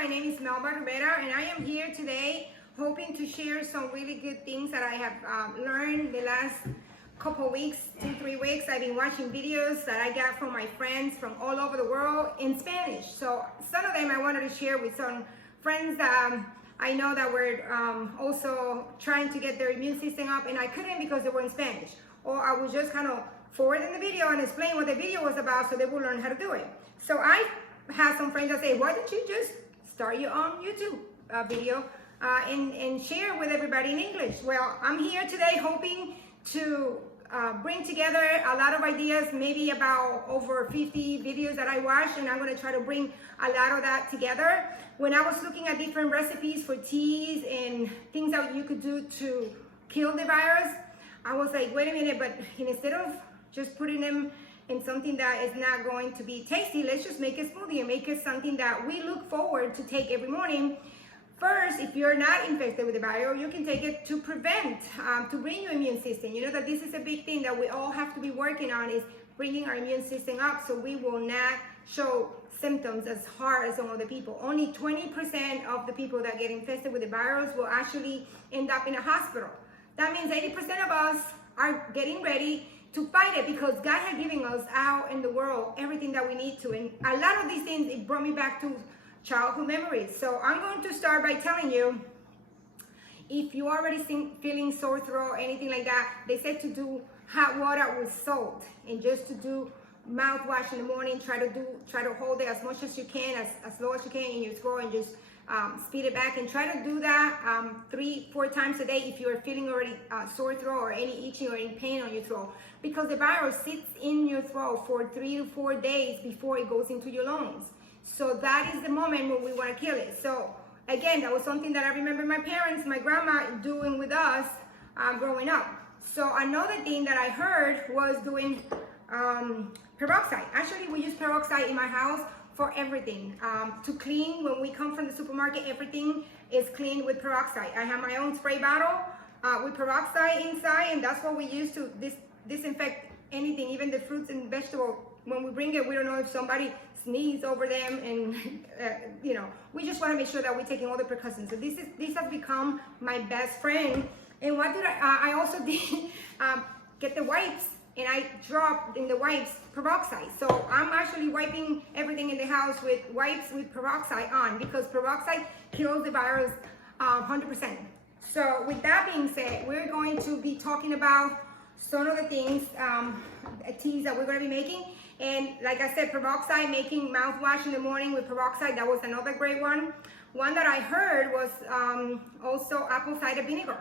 My name is Melba Rivera, and I am here today hoping to share some really good things that I have learned the last couple weeks, 2-3 weeks. I've been watching videos that I got from my friends from all over the world in Spanish. So some of them I wanted to share with some friends that I know that were also trying to get their immune system up, and I couldn't because they were in Spanish. Or I was just kind of forwarding the video and explain what the video was about so they would learn how to do it. So I have some friends that say, why don't you just start your own YouTube video and share with everybody in English? Well, I'm here today hoping to bring together a lot of ideas, maybe about over 50 videos that I watched, and I'm going to try to bring a lot of that together. When I was looking at different recipes for teas and things that you could do to kill the virus, I was like, wait a minute, but instead of just putting them in something that is not going to be tasty, let's just make a smoothie and make it something that we look forward to take every morning. First, if you're not infected with the virus, you can take it to prevent, to bring your immune system. You know that this is a big thing that we all have to be working on, is bringing our immune system up so we will not show symptoms as hard as some other people. Only 20% of the people that get infected with the virus will actually end up in a hospital. That means 80% of us are getting ready to fight it because God has given us out in the world everything that we need to. And a lot of these things, it brought me back to childhood memories. So I'm going to start by telling you, if you already feeling sore throat or anything like that, they said to do hot water with salt and just to do mouthwash in the morning. Try to hold it as much as you can, as low as you can in your throat, and just speed it back, and try to do that 3-4 times a day if you are feeling already sore throat or any itching or any pain on your throat, because the virus sits in your throat for 3 to 4 days before it goes into your lungs. So that is the moment when we want to kill it. So again, that was something that I remember my parents, my grandma doing with us growing up. So another thing that I heard was doing peroxide. Actually, we use peroxide in my house for everything. To clean, when we come from the supermarket, everything is cleaned with peroxide. I have my own spray bottle with peroxide inside, and that's what we use to disinfect anything, even the fruits and vegetables. When we bring it, we don't know if somebody sneezes over them, and you know, we just want to make sure that we're taking all the precautions. So this has become my best friend. And what did I also did get the wipes, and I dropped in the wipes peroxide. So I'm actually wiping everything in the house with wipes with peroxide on, because peroxide kills the virus 100%. So with that being said, we're going to be talking about some of the things, teas that we're going to be making. And like I said, peroxide, making mouthwash in the morning with peroxide, that was another great one. One that I heard was also apple cider vinegar.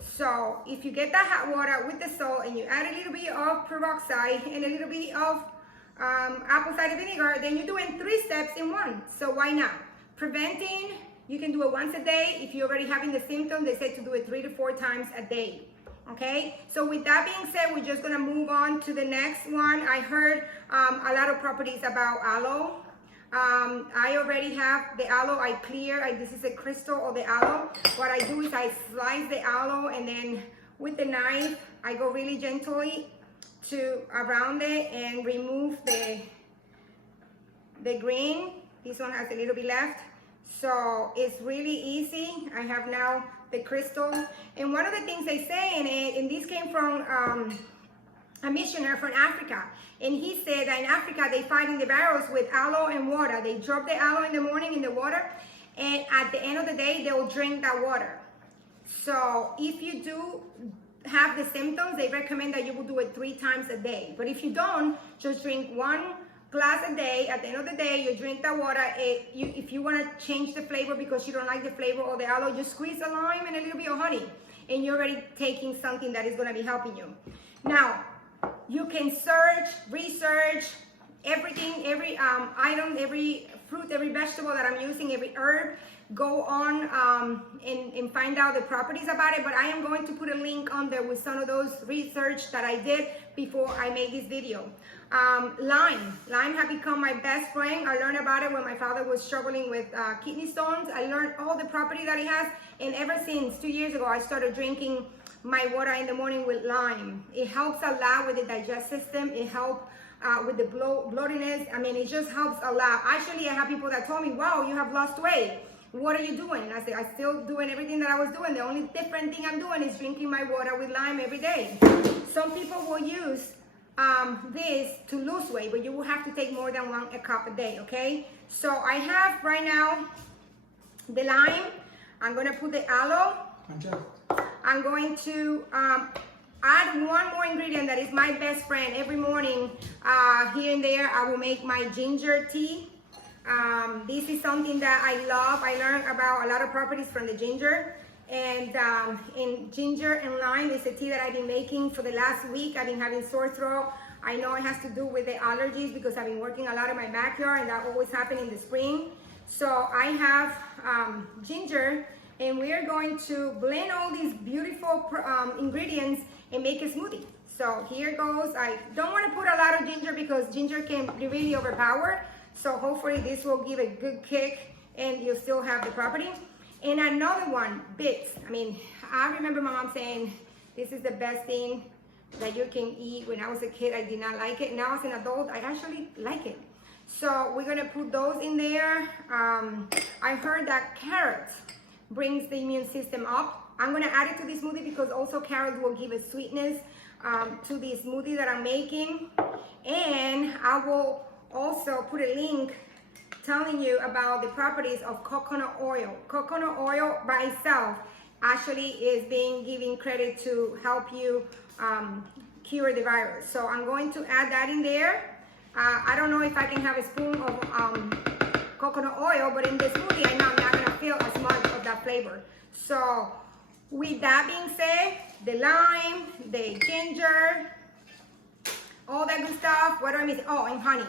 So if you get that hot water with the salt and you add a little bit of peroxide and a little bit of apple cider vinegar, then you're doing 3 steps in one. So why not? Preventing, you can do it once a day. If you're already having the symptoms, they said to do it 3 to 4 times a day. Okay, so with that being said, we're just gonna move on to the next one. I heard a lot of properties about aloe. I already have the aloe. I clear, this is a crystal of the aloe. What I do is I slice the aloe, and then with the knife, I go really gently around it and remove the green. This one has a little bit left. So it's really easy. I have now the crystal. And one of the things they say, and this came from a missionary from Africa, and he said that in Africa they fighting the virus with aloe and water. They drop the aloe in the morning in the water, and at the end of the day they will drink that water. So if you do have the symptoms, they recommend that you will do it 3 times a day. But if you don't, just drink 1 glass a day. At the end of the day, you drink that water. If you want to change the flavor because you don't like the flavor of the aloe, just squeeze a lime and a little bit of honey, and you're already taking something that is going to be helping you. Now, you can research everything, every item, every fruit, every vegetable that I'm using, every herb. Go on and find out the properties about it. But I am going to put a link on there with some of those research that I did before I made this video. Lime have become my best friend. I learned about it when my father was struggling with kidney stones. I learned all the property that it has, and ever since 2 years ago, I started drinking my water in the morning with lime. It helps a lot with the digestive system. It helps with the bloatiness. I mean, it just helps a lot. Actually, I have people that told me, wow, you have lost weight. What are you doing? And I said, I'm still doing everything that I was doing. The only different thing I'm doing is drinking my water with lime every day. Some people will use this to lose weight, but you will have to take more than a cup a day, okay? So I have right now the lime. I'm gonna put the aloe. I'm going to add one more ingredient that is my best friend. Every morning, here and there, I will make my ginger tea. This is something that I love. I learned about a lot of properties from the ginger. And in ginger and lime is a tea that I've been making for the last week. I've been having sore throat. I know it has to do with the allergies because I've been working a lot in my backyard, and that always happens in the spring. So I have ginger, and we are going to blend all these beautiful ingredients and make a smoothie. So here goes. I don't want to put a lot of ginger because ginger can be really overpowered. So hopefully this will give a good kick and you'll still have the property. And another one, bits. I mean, I remember my mom saying, this is the best thing that you can eat. When I was a kid, I did not like it. Now as an adult, I actually like it. So we're gonna put those in there. I heard that carrots brings the immune system up. I'm gonna add it to this smoothie because also carrots will give a sweetness to the smoothie that I'm making. And I will also put a link telling you about the properties of coconut oil. Coconut oil by itself actually is being given credit to help you cure the virus. So I'm going to add that in there. I don't know if I can have a spoon of coconut oil, but in the smoothie, I know I'm not gonna feel as much of that flavor. So with that being said, the lime, the ginger, all that good stuff. What do I miss? Oh, and honey.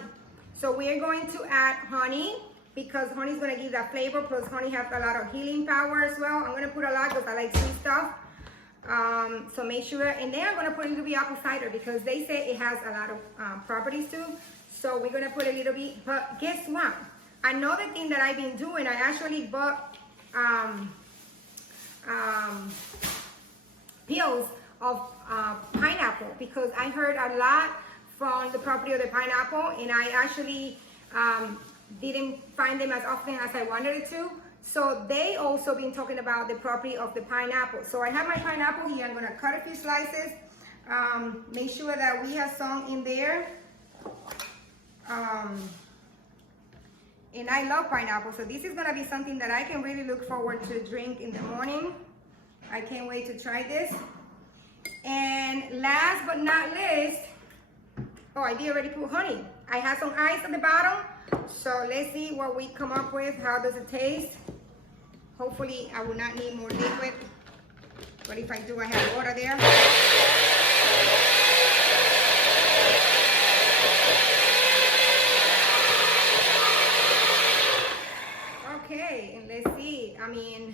So we're going to add honey because honey is going to give that flavor, plus honey has a lot of healing power as well. I'm going to put a lot because I like sweet stuff. So make sure, and then I'm going to put a little bit apple cider because they say it has a lot of properties too. So we're going to put a little bit, but guess what? Another thing that I've been doing, I actually bought peels of pineapple because I heard a lot from the property of the pineapple, and I actually didn't find them as often as I wanted it to. So they also been talking about the property of the pineapple. So I have my pineapple here. I'm gonna cut a few slices. Make sure that we have some in there. And I love pineapple, so this is gonna be something that I can really look forward to drink in the morning. I can't wait to try this. And last but not least, oh, I did already put honey. I have some ice at the bottom. So let's see what we come up with. How does it taste? Hopefully I will not need more liquid. But if I do, I have water there. Okay, and let's see. I mean,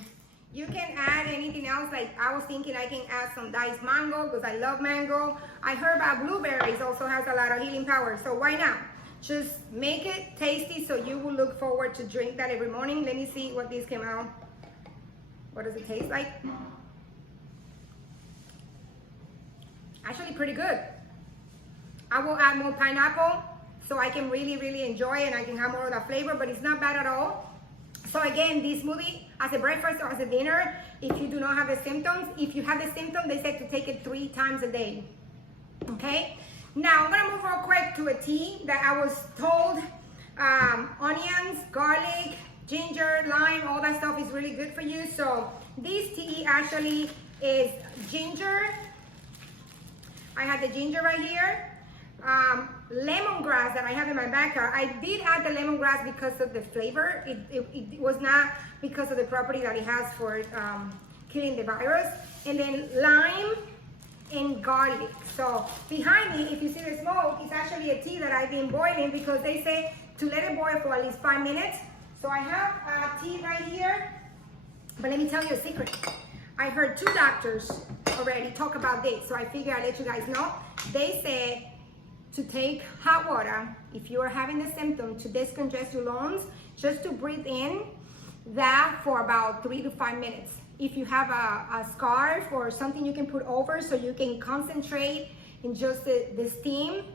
you can add anything else. Like I was thinking I can add some diced mango because I love mango. I heard about blueberries also has a lot of healing power. So why not? Just make it tasty so you will look forward to drink that every morning. Let me see what this came out. What does it taste like? Actually pretty good. I will add more pineapple so I can really enjoy it and I can have more of that flavor, but it's not bad at all. So again, this smoothie as a breakfast or as a dinner, if you do not have the symptoms, if you have the symptoms, they said to take it 3 times a day. Okay? Now I'm gonna move real quick to a tea that I was told onions, garlic, ginger, lime, all that stuff is really good for you. So this tea actually is ginger. I have the ginger right here. Lemongrass that I have in my backyard. I did add the lemongrass because of the flavor. It was not because of the property that it has for killing the virus. And then lime and garlic. So behind me, if you see the smoke, it's actually a tea that I've been boiling because they say to let it boil for at least 5 minutes. So I have a tea right here, but let me tell you a secret. I heard 2 doctors already talk about this, so I figured I'd let you guys know. They said to take hot water, if you are having the symptom, to decongest your lungs, just to breathe in that for about 3 to 5 minutes. If you have a scarf or something you can put over so you can concentrate in just the steam,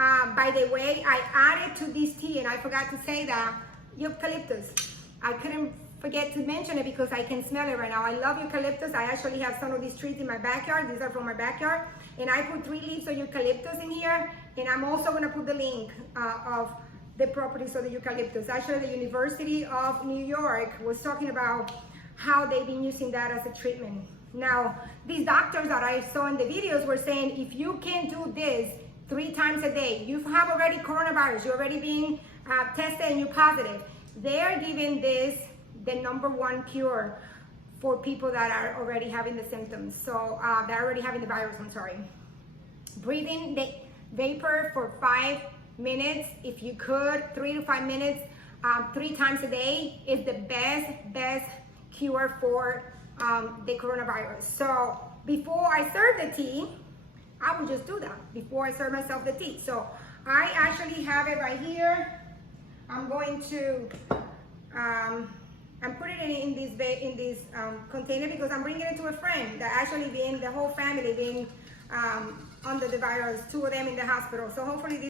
By the way, I added to this tea, and I forgot to say that, eucalyptus. I couldn't forget to mention it because I can smell it right now. I love eucalyptus. I actually have some of these trees in my backyard. These are from my backyard. And I put 3 leaves of eucalyptus in here. And I'm also gonna put the link of the properties of the eucalyptus. Actually, the University of New York was talking about how they've been using that as a treatment. Now, these doctors that I saw in the videos were saying, if you can do this 3 times a day, you have already coronavirus, you're already being tested and you're positive. They are giving this the #1 cure for people that are already having the symptoms. So they're already having the virus, I'm sorry. Breathe in the vapor for 5 minutes. If you could, 3 to 5 minutes, 3 times a day is the best cure for the coronavirus. So before I serve the tea, I would just do that before I serve myself the tea. So I actually have it right here. I'm going to I'm putting it in this container because I'm bringing it to a friend that actually the whole family being under the virus, 2 of them in the hospital. So hopefully